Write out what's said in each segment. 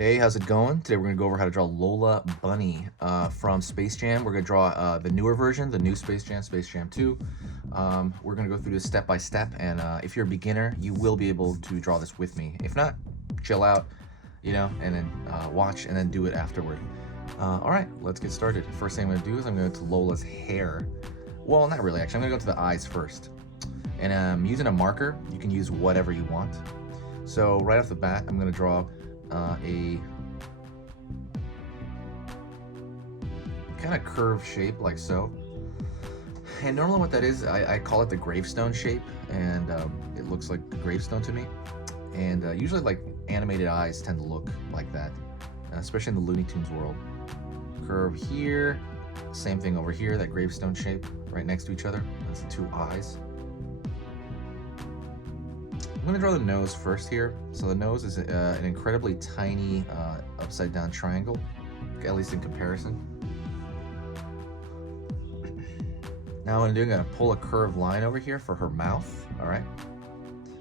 Hey, how's it going? Today we're going to go over how to draw Lola Bunny from Space Jam. We're going to draw the newer version, the new Space Jam 2. We're going to go through this step by step, and if you're a beginner, you will be able to draw this with me. If not, chill out, and then watch and then do it afterward. All right, let's get started. First thing I'm going to do is I'm going to go to Lola's hair. Well, not really, actually. I'm going to go to the eyes first. And I'm using a marker. You can use whatever you want. So right off the bat, I'm going to draw a kind of curved shape like so. And normally what that is, I call it the gravestone shape, and it looks like a gravestone to me. And usually like animated eyes tend to look like that, especially in the Looney Tunes world. Curve here, same thing over here, that gravestone shape right next to each other. That's the two eyes. I'm going to draw the nose first here. So the nose is an incredibly tiny upside down triangle, at least in comparison. Now what I'm doing, I'm going to pull a curved line over here for her mouth. All right.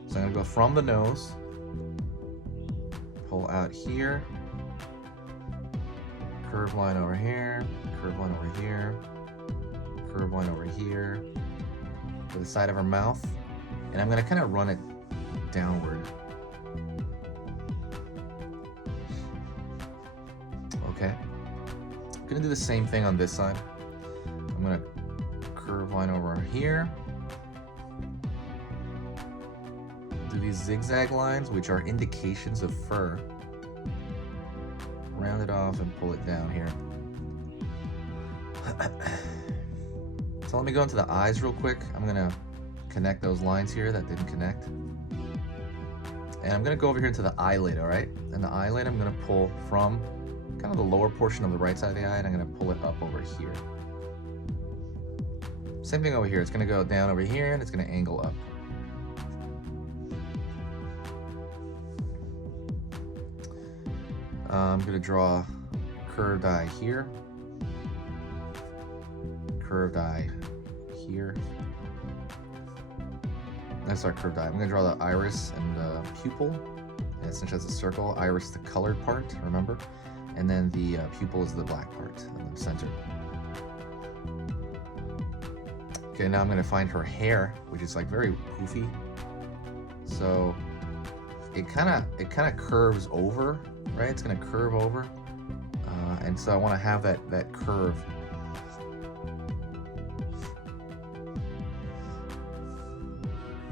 So I'm going to go from the nose, pull out here, curved line over here, curved line over here, curved line over here, to the side of her mouth. And I'm going to kind of run it downward. Okay. I'm gonna do the same thing on this side. I'm gonna curve line over here. Do these zigzag lines, which are indications of fur. Round it off and pull it down here. So let me go into the eyes real quick. I'm gonna connect those lines here that didn't connect. And I'm going to go over here into the eyelid, all right? And the eyelid, I'm going to pull from kind of the lower portion of the right side of the eye, and I'm going to pull it up over here. Same thing over here. It's going to go down over here, and it's going to angle up. I'm going to draw a curved eye here. Curved eye here. That's our curved eye. I'm going to draw the iris and the pupil. And essentially it's a circle. Iris the colored part, remember? And then the pupil is the black part in the center. Okay, now I'm going to find her hair, which is like very poofy. So it kind of curves over, right? It's going to curve over. And so I want to have that curve.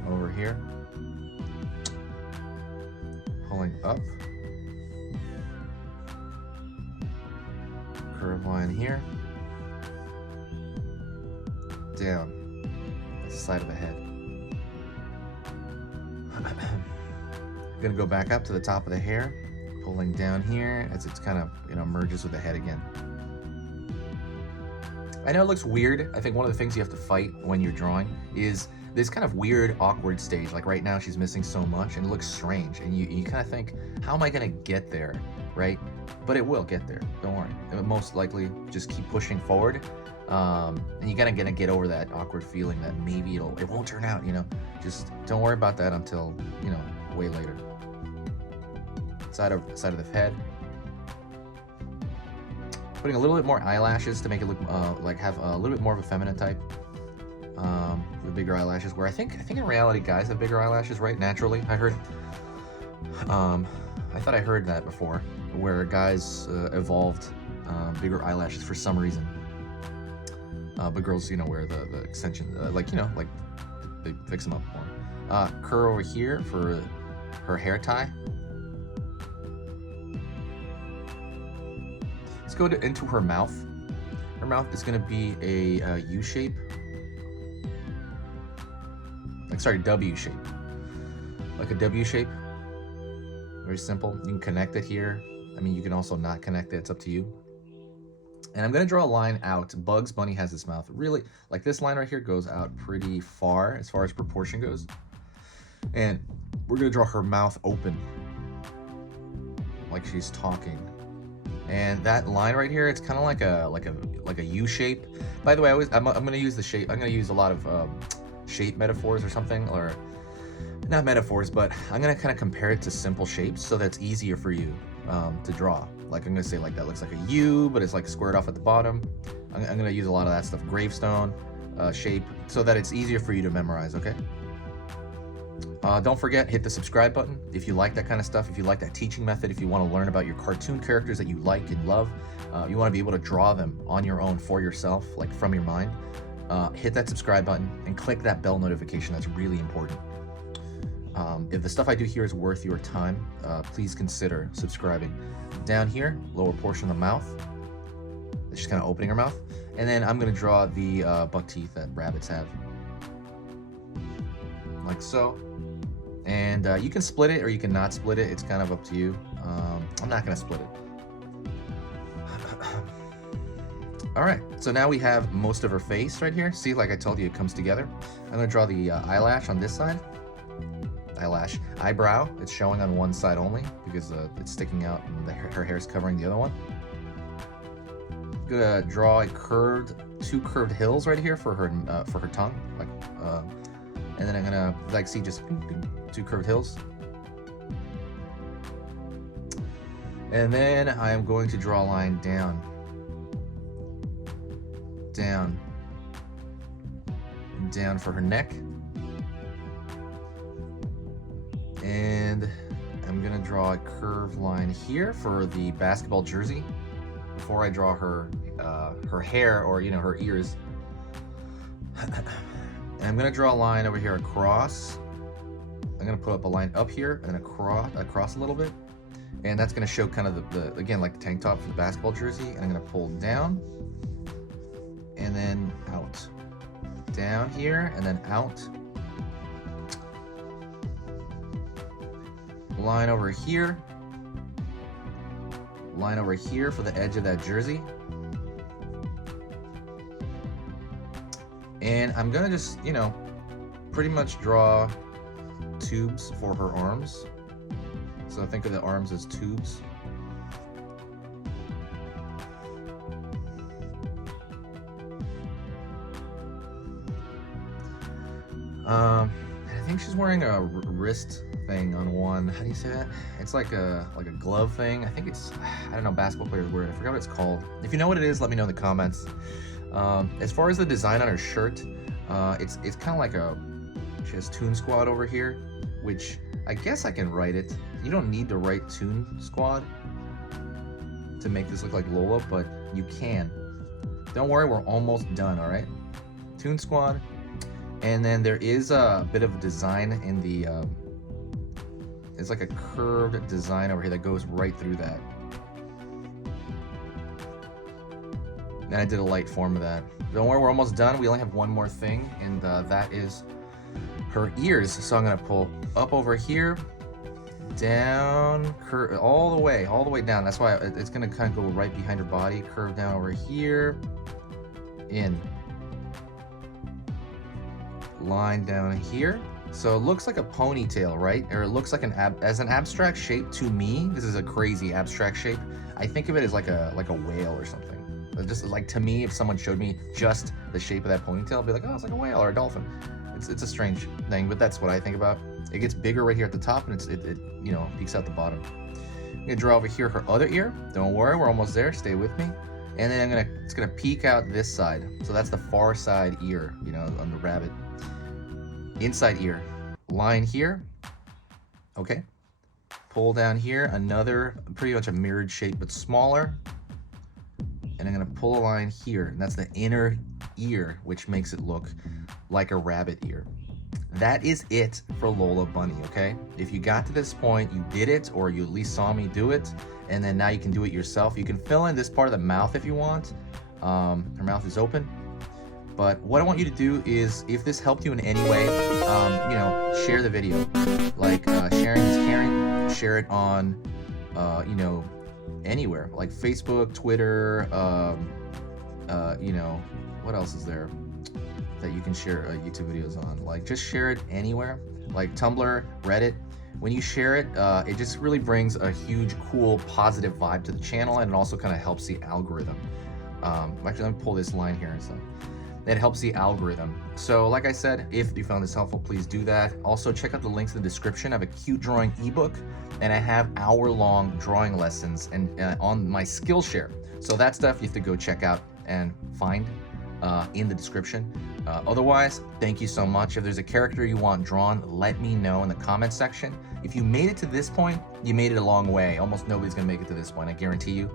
Over here, pulling up, curve line here, down the side of the head. I'm gonna go back up to the top of the hair, pulling down here as it's kind of merges with the head again. I know it looks weird. I think one of the things you have to fight when you're drawing is this kind of weird, awkward stage. Like right now, she's missing so much, and it looks strange. And you kind of think, how am I gonna get there, right? But it will get there. Don't worry. It will most likely just keep pushing forward, and you gotta get over that awkward feeling that maybe it won't turn out. Just don't worry about that until way later. Side of the head. Putting a little bit more eyelashes to make it look like have a little bit more of a feminine type. With bigger eyelashes, where I think in reality guys have bigger eyelashes, right? Naturally, I heard. I thought I heard that before, where guys evolved bigger eyelashes for some reason. But girls, wear the extension, like they fix them up more. Curl over here for her hair tie. Let's go into her mouth. Her mouth is going to be a U shape. W shape. Like a W shape. Very simple. You can connect it here. I mean, you can also not connect it. It's up to you. And I'm going to draw a line out. Bugs Bunny has this mouth. Really, like this line right here goes out pretty far as proportion goes. And we're going to draw her mouth open. Like she's talking. And that line right here, it's kind of like a U shape. By the way, I'm going to use the shape. I'm going to use a lot of shape metaphors or something, or not metaphors, but I'm going to kind of compare it to simple shapes so that's easier for you. to draw. Like I'm gonna say like that looks like a U, but it's like squared off at the bottom. I'm gonna use a lot of that stuff, gravestone shape, so that it's easier for you to memorize, okay? Don't forget, hit the subscribe button if you like that kind of stuff, if you like that teaching method, if you want to learn about your cartoon characters that you like and love, you want to be able to draw them on your own for yourself, like from your mind, hit that subscribe button and click that bell notification. That's really important. If the stuff I do here is worth your time, please consider subscribing. Down here, lower portion of the mouth, it's just kind of opening her mouth. And then I'm going to draw the buck teeth that rabbits have. Like so. And you can split it or you can not split it. It's kind of up to you. I'm not going to split it. All right, so now we have most of her face right here. See, like I told you, it comes together. I'm going to draw the eyelash on this side. Eyebrow, it's showing on one side only because it's sticking out and her hair is covering the other one. I'm gonna draw two curved hills right here for her tongue, like, and then I'm gonna like see just two curved hills, and then I am going to draw a line down, down for her neck. And I'm gonna draw a curved line here for the basketball jersey before I draw her hair, or her ears. And I'm gonna draw a line over here across. I'm gonna put up a line up here and across a little bit, and that's gonna show kind of the again, like the tank top for the basketball jersey. And I'm gonna pull down and then out, down here and then out. Line over here for the edge of that jersey. And I'm gonna just, pretty much draw tubes for her arms. So think of the arms as tubes. I think she's wearing a wrist thing on one. How do you say that? It's like a glove thing. I think it's, I don't know, basketball players wear it. I forgot what it's called. If you know what it is, let me know in the comments. As far as the design on her shirt, it's kind of like she has Toon Squad over here, which I guess I can write it. You don't need to write Toon Squad to make this look like Lola, but you can. Don't worry, we're almost done, all right? Toon Squad. And then there is a bit of design in the, it's like a curved design over here that goes right through that. And I did a light form of that. Don't worry, we're almost done. We only have one more thing, and that is her ears. So I'm gonna pull up over here, down, all the way down. That's why it's gonna kind of go right behind her body, curve down over here, in. Line down here. So it looks like a ponytail, right? Or it looks like as an abstract shape to me. This is a crazy abstract shape. I think of it as like a whale or something. Just like, to me, if someone showed me just the shape of that ponytail, I'd be like, oh, it's like a whale or a dolphin. It's a strange thing, but that's what I think about. It gets bigger right here at the top, and it peeks out the bottom. I'm gonna draw over here her other ear. Don't worry, we're almost there. Stay with me. And then it's gonna peek out this side. So that's the far side ear, on the rabbit. Inside ear, line here, okay. Pull down here, another pretty much a mirrored shape but smaller. And I'm gonna pull a line here, and that's the inner ear, which makes it look like a rabbit ear. That is it for Lola Bunny, okay? If you got to this point, you did it, or you at least saw me do it, and then now you can do it yourself. You can fill in this part of the mouth if you want. Her mouth is open. But what I want you to do is, if this helped you in any way, share the video. Like, sharing is caring. Share it on, anywhere. Like Facebook, Twitter, what else is there that you can share YouTube videos on? Like, just share it anywhere. Like Tumblr, Reddit. When you share it, it just really brings a huge, cool, positive vibe to the channel, and it also kind of helps the algorithm. Actually, let me pull this line here and stuff. It helps the algorithm. So like I said, if you found this helpful, please do that. Also check out the links in the description. I have a cute drawing ebook, and I have hour-long drawing lessons and on my Skillshare. So that stuff you have to go check out and find in the description. Otherwise, thank you so much. If there's a character you want drawn, let me know in the comment section. If you made it to this point, you made it a long way. Almost nobody's gonna make it to this point, I guarantee you.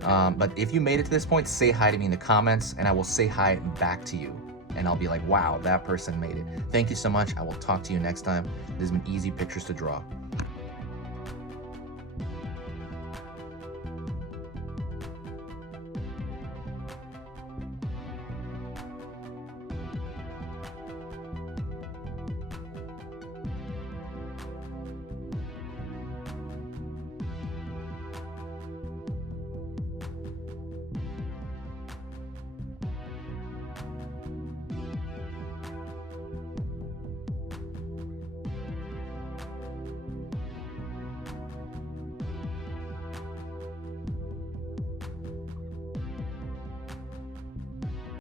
But if you made it to this point, say hi to me in the comments, and I will say hi back to you. And I'll be like, wow, that person made it. Thank you so much. I will talk to you next time. This has been Easy Pictures to Draw.